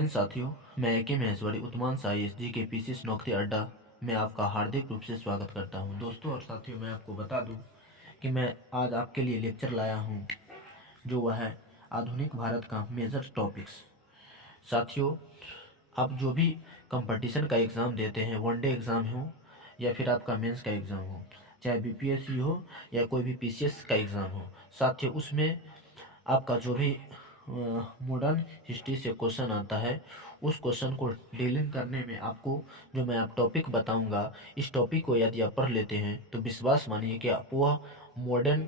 जय हिंद साथियों, मैं ए के महेश्वरी उत्तमान साई एस जी के पीसीएस नौकरी अड्डा में आपका हार्दिक रूप से स्वागत करता हूं। दोस्तों और साथियों, मैं आपको बता दूं कि मैं आज आपके लिए लेक्चर लाया हूं जो वह है आधुनिक भारत का मेजर टॉपिक्स। साथियों, आप जो भी कंपटीशन का एग्ज़ाम देते हैं, वनडे एग्ज़ाम हो या फिर आपका मेंस का एग्ज़ाम हो, चाहे बीपीएससी हो या कोई भी पीसीएस का एग्ज़ाम हो, साथियों उसमें आपका जो भी मॉडर्न हिस्ट्री से क्वेश्चन आता है, उस क्वेश्चन को डीलिंग करने में आपको जो मैं आप टॉपिक बताऊंगा, इस टॉपिक को यदि आप पढ़ लेते हैं तो विश्वास मानिए कि आप वह मॉडर्न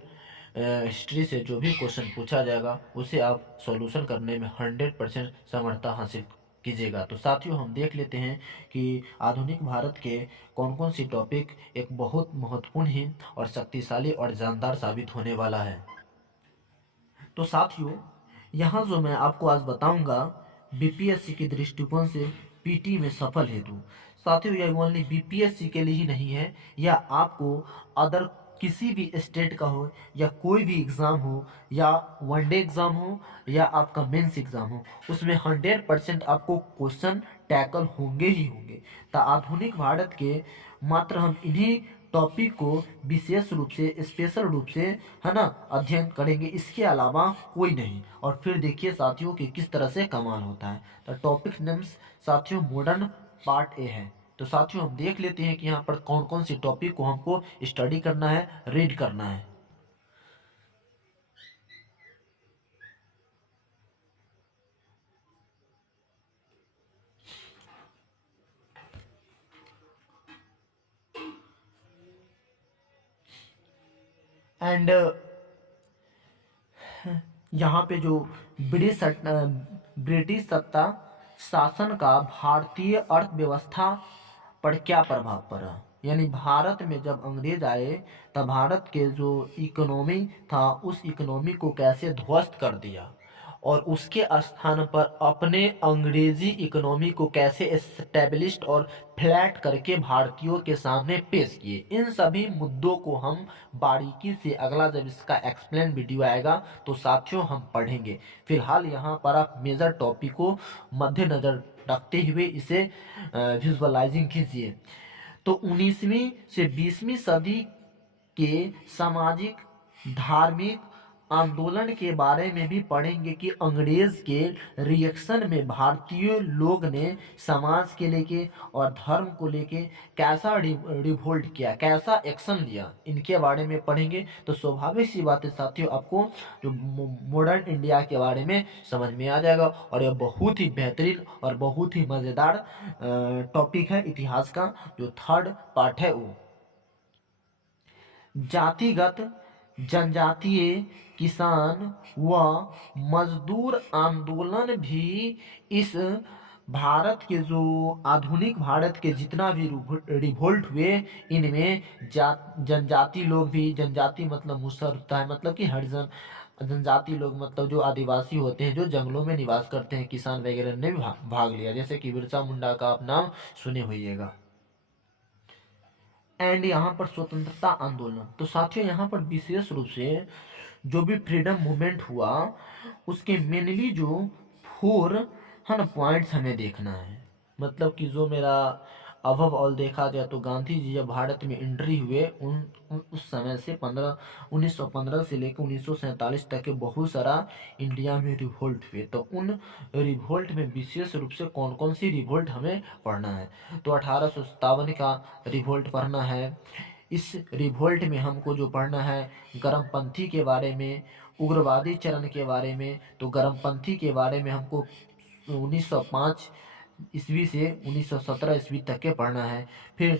हिस्ट्री से जो भी क्वेश्चन पूछा जाएगा उसे आप सॉल्यूशन करने में 100% समर्थता हासिल कीजिएगा। तो साथियों, हम देख लेते हैं कि आधुनिक भारत के कौन कौन सी टॉपिक एक बहुत महत्वपूर्ण ही और शक्तिशाली और जानदार साबित होने वाला है। तो साथियों, यहाँ जो मैं आपको आज बताऊंगा बीपीएससी के दृष्टिकोण से पीटी में सफल हेतु। साथियों, यह ओनली बीपीएससी के लिए ही नहीं है, यह आपको अदर किसी भी स्टेट का हो या कोई भी एग्ज़ाम हो या वनडे एग्ज़ाम हो या आपका मेंस एग्ज़ाम हो, उसमें 100% आपको क्वेश्चन टैकल होंगे ही होंगे। तो आधुनिक भारत के मात्र हम इन्हीं टॉपिक को विशेष रूप से, स्पेशल रूप से, है ना, अध्ययन करेंगे, इसके अलावा कोई नहीं। और फिर देखिए साथियों कि किस तरह से कमाल होता है। तो टॉपिक नेम्स साथियों मॉडर्न पार्ट ए है। तो साथियों, हम देख लेते हैं कि यहाँ पर कौन कौन सी टॉपिक को हमको स्टडी करना है, रीड करना है। एंड यहाँ पे जो ब्रिटिश सत्ता शासन का भारतीय अर्थव्यवस्था पर क्या प्रभाव पड़ा, यानी भारत में जब अंग्रेज आए तब भारत के जो इकोनॉमी था उस इकोनॉमी को कैसे ध्वस्त कर दिया और उसके स्थान पर अपने अंग्रेजी इकोनॉमी को कैसे एस्टेब्लिश्ड और फ्लैट करके भारतीयों के सामने पेश किए। इन सभी मुद्दों को हम बारीकी से अगला जब इसका एक्सप्लेन वीडियो आएगा तो साथियों हम पढ़ेंगे। फिलहाल यहाँ पर आप मेजर टॉपिक को मद्देनजर रखते हुए इसे विजुअलाइजिंग कीजिए। तो 19वीं से 20वीं सदी के सामाजिक धार्मिक आंदोलन के बारे में भी पढ़ेंगे कि अंग्रेज के रिएक्शन में भारतीय लोग ने समाज के लेके और धर्म को लेके कैसा रिवोल्ट किया, कैसा एक्शन लिया, इनके बारे में पढ़ेंगे। तो स्वाभाविक सी बात है साथियों, आपको जो मॉडर्न इंडिया के बारे में समझ में आ जाएगा। और यह बहुत ही बेहतरीन और बहुत ही मज़ेदार टॉपिक है इतिहास का। जो थर्ड पार्ट है वो जातिगत जनजातीय किसान व मजदूर आंदोलन भी इस भारत के जो आधुनिक भारत के जितना भी रिवोल्ट हुए, इनमें जनजाति लोग भी, जनजाति मतलब मुसर होता है, मतलब कि हरिजन, जनजाति लोग मतलब जो आदिवासी होते हैं, जो जंगलों में निवास करते हैं, किसान वगैरह ने भी भाग लिया, जैसे कि बिरसा मुंडा का आप नाम सुने होइएगा। एंड यहाँ पर स्वतंत्रता आंदोलन। तो साथियों, यहाँ पर विशेष रूप से जो भी फ्रीडम मूवमेंट हुआ उसके मेनली जो 4 है ना पॉइंट्स हमें देखना है। मतलब कि जो मेरा अबव ऑल देखा जाए तो गांधी जी जब भारत में एंट्री हुए उस समय से 1915 से लेकर 1947 तक के बहुत सारा इंडिया में रिवोल्ट हुए। तो उन रिवोल्ट में विशेष रूप से कौन कौन सी रिवोल्ट हमें पढ़ना है, तो 1857 का रिवोल्ट पढ़ना है। इस रिवोल्ट में हमको जो पढ़ना है गर्मपंथी के बारे में, उग्रवादी चरण के बारे में। तो गर्मपंथी के बारे में हमको 1905 ईस्वी से 1917 ईस्वी तक के पढ़ना है। फिर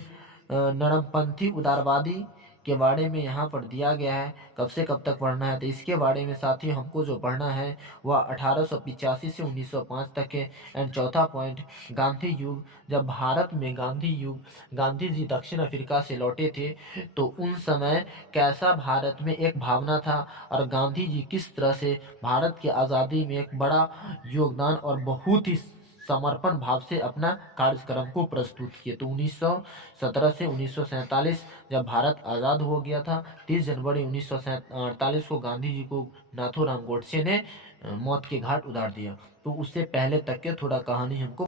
नरमपंथी उदारवादी के बारे में यहाँ पर दिया गया है कब से कब तक पढ़ना है। तो इसके बारे में साथियों हमको जो पढ़ना है वह 1885 से 1905 तक है। एंड चौथा पॉइंट गांधी युग, जब भारत में गांधी जी दक्षिण अफ्रीका से लौटे थे तो उन समय कैसा भारत में एक भावना था और गांधी जी किस तरह से भारत की आज़ादी में एक बड़ा योगदान और बहुत ही समर्पण भाव से अपना कार्यक्रम को प्रस्तुत किए। तो 1917 से 1947 जब भारत आज़ाद हो गया था, 30 जनवरी 1948 को गांधी जी को नाथूराम गोडसे ने मौत के घाट उतार दिया। तो उससे पहले तक के थोड़ा कहानी हमको